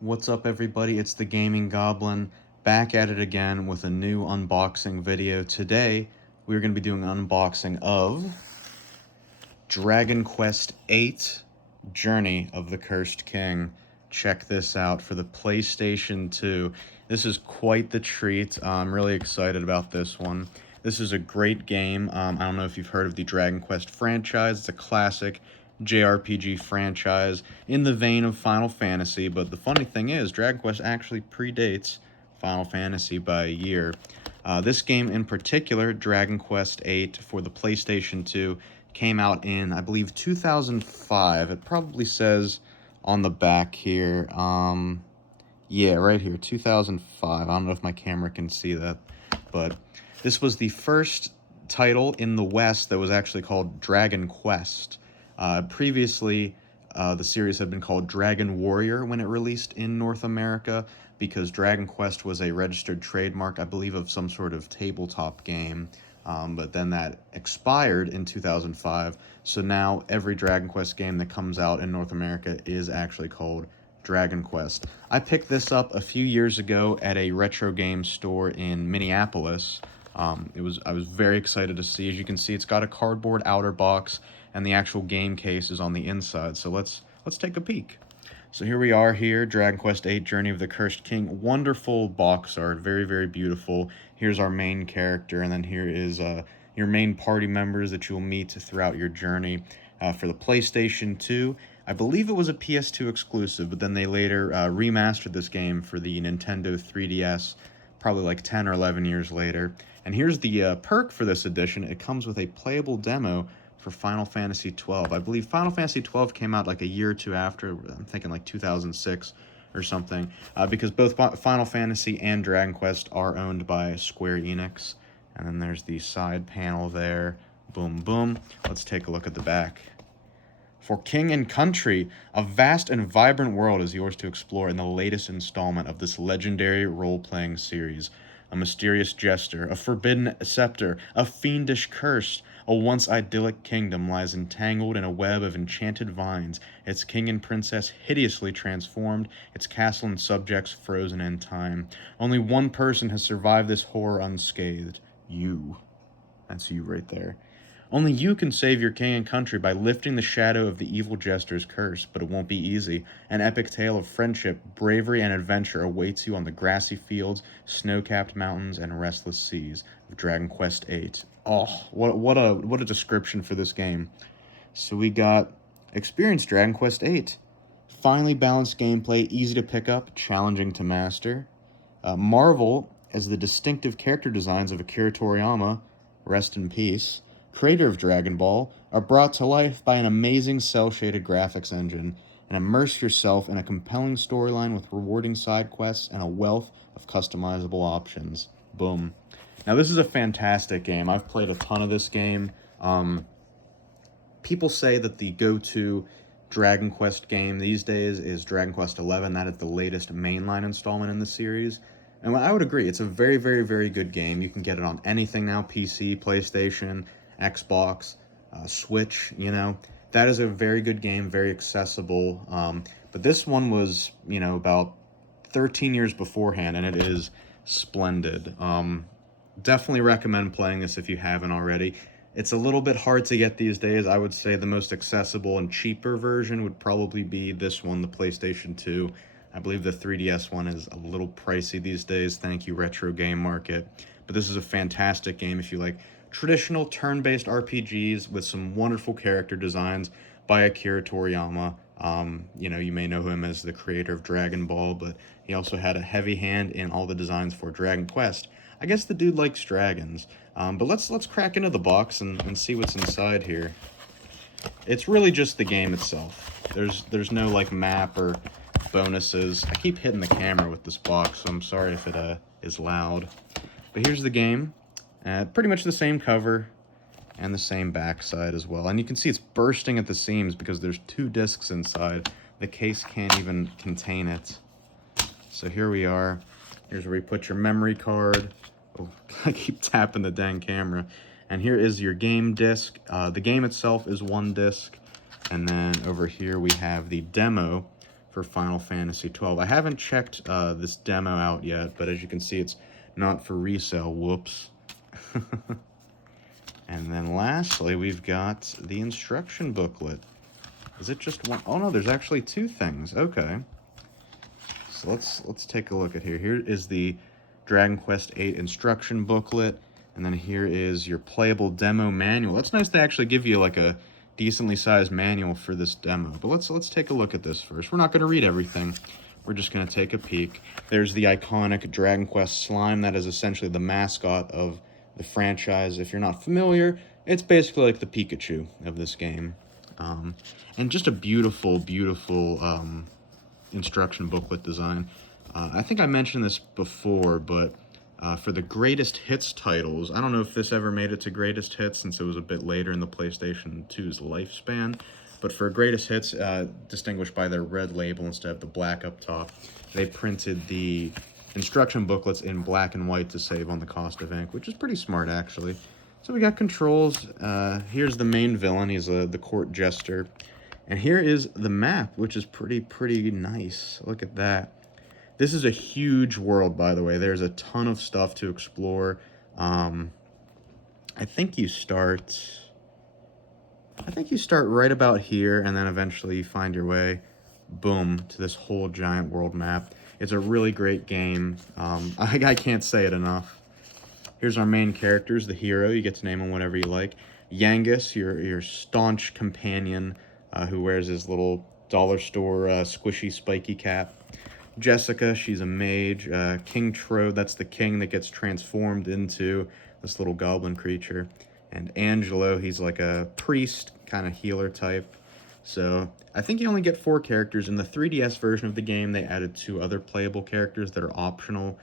What's up, everybody? It's the Gaming Goblin, back at it again with a new unboxing video. Today, we're going to be doing an unboxing of Dragon Quest VIII Journey of the Cursed King. Check this out for the PlayStation 2. This is quite the treat. I'm really excited about this one. This is a great game. I don't know if you've heard of the Dragon Quest franchise. It's a classic JRPG franchise in the vein of Final Fantasy, but the funny thing is, Dragon Quest actually predates Final Fantasy by a year. This game in particular, Dragon Quest VIII for the PlayStation 2, came out in, I believe, 2005. It probably says on the back here, yeah, right here, 2005. I don't know if my camera can see that, but this was the first title in the West that was actually called Dragon Quest. Previously, the series had been called Dragon Warrior when it released in North America, because Dragon Quest was a registered trademark, I believe, of some sort of tabletop game. But then that expired in 2005, so now every Dragon Quest game that comes out in North America is actually called Dragon Quest. I picked this up a few years ago at a retro game store in Minneapolis. I was very excited to see. As you can see, it's got a cardboard outer box, and the actual game case is on the inside. So let's take a peek. So here we are here, Dragon Quest VIII Journey of the Cursed King. Wonderful box art, very, very beautiful. Here's our main character, and then here is your main party members that you'll meet throughout your journey. For the PlayStation 2, I believe it was a PS2 exclusive, but then they later remastered this game for the Nintendo 3DS, probably like 10 or 11 years later. And here's the perk for this edition. It comes with a playable demo for Final Fantasy XII. I believe Final Fantasy XII came out like a year or two after. I'm thinking like 2006 or something, because both Final Fantasy and Dragon Quest are owned by Square Enix. And then there's the side panel there. Boom, boom. Let's take a look at the back. For King and Country, a vast and vibrant world is yours to explore in the latest installment of this legendary role-playing series. A mysterious jester, a forbidden scepter, a fiendish curse, a once idyllic kingdom lies entangled in a web of enchanted vines, its king and princess hideously transformed, its castle and subjects frozen in time. Only one person has survived this horror unscathed. You. That's you right there. Only you can save your king and country by lifting the shadow of the evil jester's curse, but it won't be easy. An epic tale of friendship, bravery, and adventure awaits you on the grassy fields, snow-capped mountains, and restless seas of Dragon Quest VIII. Oh, what a description for this game. So we got experience Dragon Quest VIII. Finely balanced gameplay, easy to pick up, challenging to master. Marvel as the distinctive character designs of Akira Toriyama, rest in peace, creator of Dragon Ball, are brought to life by an amazing cel-shaded graphics engine, and immerse yourself in a compelling storyline with rewarding side quests and a wealth of customizable options. Boom. Now, this is a fantastic game. I've played a ton of this game. People say that the go-to Dragon Quest game these days is Dragon Quest XI. That is the latest mainline installment in the series. And I would agree, it's a very, very, very good game. You can get it on anything now, PC, PlayStation, Xbox, Switch, you know. That is a very good game, very accessible. But this one was, you know, about 13 years beforehand, and it is splendid. Definitely recommend playing this if you haven't already. It's a little bit hard to get these days. I would say the most accessible and cheaper version would probably be this one, the PlayStation 2. I believe the 3DS one is a little pricey these days. Thank you, Retro Game Market. But this is a fantastic game if you like traditional turn-based RPGs with some wonderful character designs by Akira Toriyama. You know, you may know him as the creator of Dragon Ball, but he also had a heavy hand in all the designs for Dragon Quest. I guess the dude likes dragons. But let's crack into the box and see what's inside here. It's really just the game itself. There's no like map or bonuses. I keep hitting the camera with this box, so I'm sorry if it is loud. But here's the game. Pretty much the same cover and the same backside as well. And you can see it's bursting at the seams because there's 2 discs inside. The case can't even contain it. So here we are. Here's where you put your memory card. Oh, I keep tapping the dang camera. And here is your game disc. The game itself is 1 disc. And then over here we have the demo for Final Fantasy XII. I haven't checked this demo out yet, but as you can see, it's not for resale. Whoops. And then lastly, we've got the instruction booklet. Is it just one? Oh no, there's actually two things. Okay. So let's take a look at here. Here is the Dragon Quest VIII instruction booklet, and then here is your playable demo manual. That's nice to actually give you like a decently sized manual for this demo. But let's take a look at this first. We're not going to read everything. We're just going to take a peek. There's the iconic Dragon Quest slime that is essentially the mascot of the franchise. If you're not familiar, it's basically like the Pikachu of this game. And just a beautiful, beautiful instruction booklet design. I think I mentioned this before, but for the greatest hits titles, I don't know if this ever made it to greatest hits since it was a bit later in the PlayStation 2's lifespan, but for greatest hits, distinguished by their red label instead of the black up top, they printed the instruction booklets in black and white to save on the cost of ink, which is pretty smart actually. So we got controls. Here's the main villain. He's the court jester. And here is the map, which is pretty nice. Look at that. This is a huge world, by the way. There's a ton of stuff to explore. I think you start right about here, and then eventually you find your way, boom, to this whole giant world map. It's a really great game. I can't say it enough. Here's our main characters, the hero. You get to name him whatever you like. Yangus, your staunch companion, who wears his little dollar store squishy spiky cap. Jessica, she's a mage. King Trode, that's the king that gets transformed into this little goblin creature. And Angelo, he's like a priest, kind of healer type. So I think you only get 4 characters. In the 3DS version of the game, they added 2 other playable characters that are optional.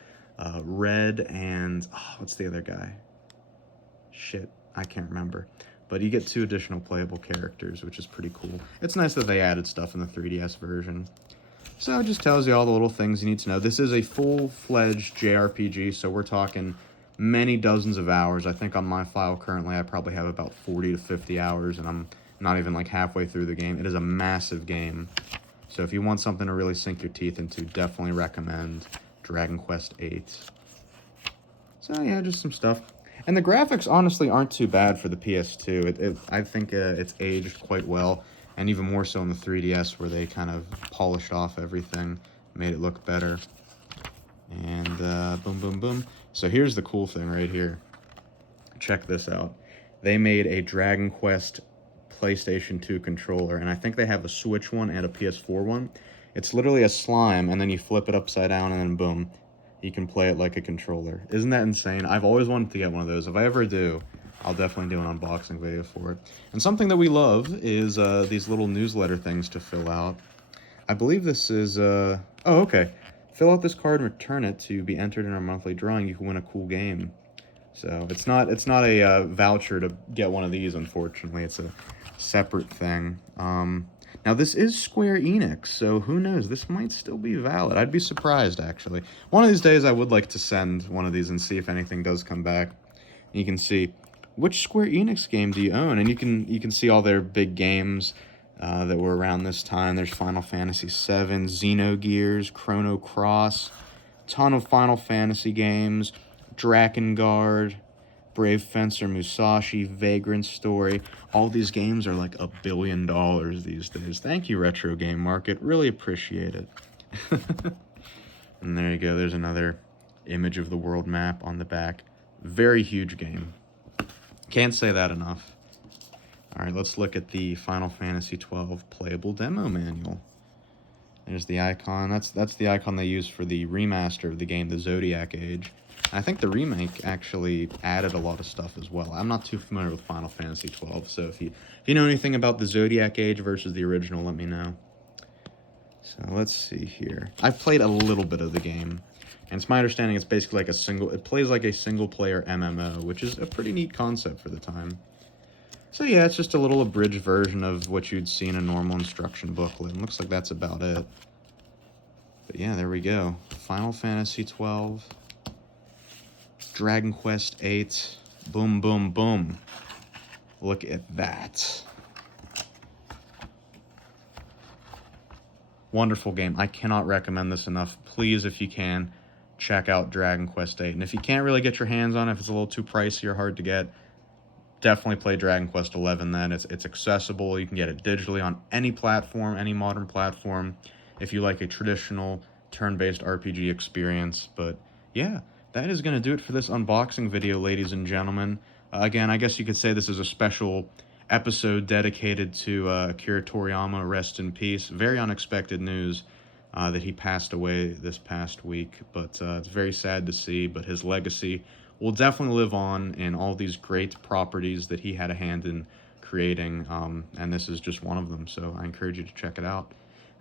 Red and, what's the other guy? Shit, I can't remember. But you get 2 additional playable characters, which is pretty cool. It's nice that they added stuff in the 3DS version. So it just tells you all the little things you need to know. This is a full-fledged JRPG, so we're talking many dozens of hours. I think on my file currently I probably have about 40 to 50 hours, and I'm not even like halfway through the game. It is a massive game. So if you want something to really sink your teeth into, definitely recommend Dragon Quest VIII. So yeah, just some stuff. And the graphics honestly aren't too bad for the PS2. I think it's aged quite well, and even more so in the 3DS where they kind of polished off everything, made it look better. And boom, boom, boom. So here's the cool thing right here. Check this out. They made a Dragon Quest PlayStation 2 controller, and I think they have a Switch one and a PS4 one. It's literally a slime, and then you flip it upside down, and then boom, you can play it like a controller. Isn't that insane? I've always wanted to get one of those. If I ever do, I'll definitely do an unboxing video for it. And something that we love is these little newsletter things to fill out. I believe this is, oh, okay. Fill out this card and return it to be entered in our monthly drawing. You can win a cool game. So it's not a voucher to get one of these, unfortunately. It's a separate thing. Now, this is Square Enix, so who knows? This might still be valid. I'd be surprised, actually. One of these days, I would like to send one of these and see if anything does come back. And you can see, which Square Enix game do you own? And you can see all their big games that were around this time. There's Final Fantasy VII, Xenogears, Chrono Cross, ton of Final Fantasy games, Drakengard, Brave Fencer, Musashi, Vagrant Story. All these games are like $1 billion these days. Thank you, Retro Game Market. Really appreciate it. And there you go. There's another image of the world map on the back. Very huge game. Can't say that enough. All right, let's look at the Final Fantasy XII playable demo manual. There's the icon. That's the icon they used for the remaster of the game, the Zodiac Age. I think the remake actually added a lot of stuff as well. I'm not too familiar with Final Fantasy XII, so if you know anything about the Zodiac Age versus the original, let me know. So let's see here. I've played a little bit of the game, and it's my understanding it's basically like it plays like a single-player MMO, which is a pretty neat concept for the time. So yeah, it's just a little abridged version of what you'd see in a normal instruction booklet. It looks like that's about it. But yeah, there we go. Final Fantasy XII. Dragon Quest VIII. Boom, boom, boom. Look at that. Wonderful game. I cannot recommend this enough. Please, if you can, check out Dragon Quest VIII. And if you can't really get your hands on it, if it's a little too pricey or hard to get, definitely play Dragon Quest XI then. It's accessible. You can get it digitally on any platform, any modern platform, if you like a traditional turn-based RPG experience. But yeah, that is going to do it for this unboxing video, ladies and gentlemen. Again, I guess you could say this is a special episode dedicated to Akira Toriyama, rest in peace. Very unexpected news that he passed away this past week, but it's very sad to see, but his legacy will definitely live on in all these great properties that he had a hand in creating, and this is just one of them, so I encourage you to check it out.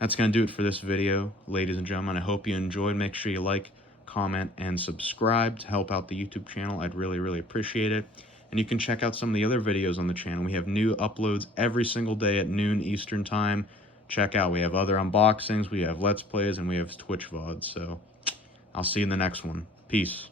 That's going to do it for this video, ladies and gentlemen. I hope you enjoyed. Make sure you like, comment, and subscribe to help out the YouTube channel. I'd really, really appreciate it. And you can check out some of the other videos on the channel. We have new uploads every single day at noon Eastern Time. Check out. We have other unboxings, we have Let's Plays, and we have Twitch VODs. So I'll see you in the next one. Peace.